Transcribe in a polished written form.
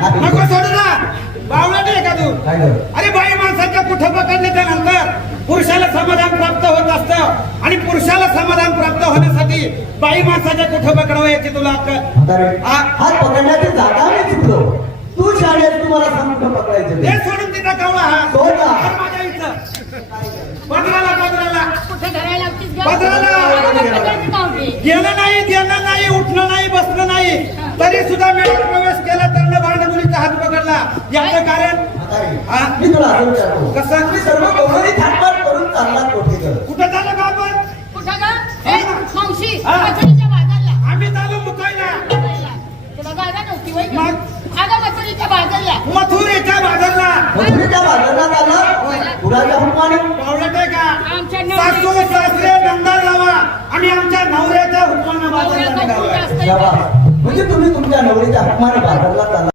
नको सोडू ना बावळट आहे का तू काय झालं? अरे बाई माणसाच्या कुठं पकडल्याच्या नंतर पुरुषाला समाधान प्राप्त होत असतं आणि पुरुषाला समाधान प्राप्त होण्यासाठी बाई माणसाच्या कुठं पकडावं याची तुला अक्कल म्हातारे, हात पकडण्याची जागा मी चुकलो. तू शाळेत तुम्हाला सांग कुठं पकडायचं ते ते. सोडून तिचा कवळा हा सोड ना. अरे माझ्या इथं पदराला कुठे घरायला लागतीस गं? पदराला. अगं, मग पदराची नाव घे. गेलं नाही देणं नाही उठणं नाही बसणं नाही तरी सुद्धा मेळात प्रवेश केला तर भांडमुलीचा हात पकडला याचं कारण म्हातारे, हा? मी तुला असं विचारतो. कसं? तुम्ही सर्व गौरवी थाटमाट करून चाललात कोठेकडे. कुठं झालं का आपण कुठं गं? ए, मावशी, हा. मथुरीच्या बाजारला. आम्ही चालू मुकायला तुला जागा नव्हती होय गं? मग? अगं, मथुरीच्या बाजारला. मथुरेच्या बाजारला मथुरेच्या बाजारात आला कुणाच्या हुकमाने? पावलट आहे का आमच्या सासू नवऱ्याचं- सासरे नंदा लावा आणि आमच्या नवऱ्याच्या हुकमानं बाजारला नवऱ्याचं खूप निघालोय. जास्त आहे. शाबास. म्हणजे तुम्ही तुमच्या नवरीच्या हुकमाने बाजारला चालला.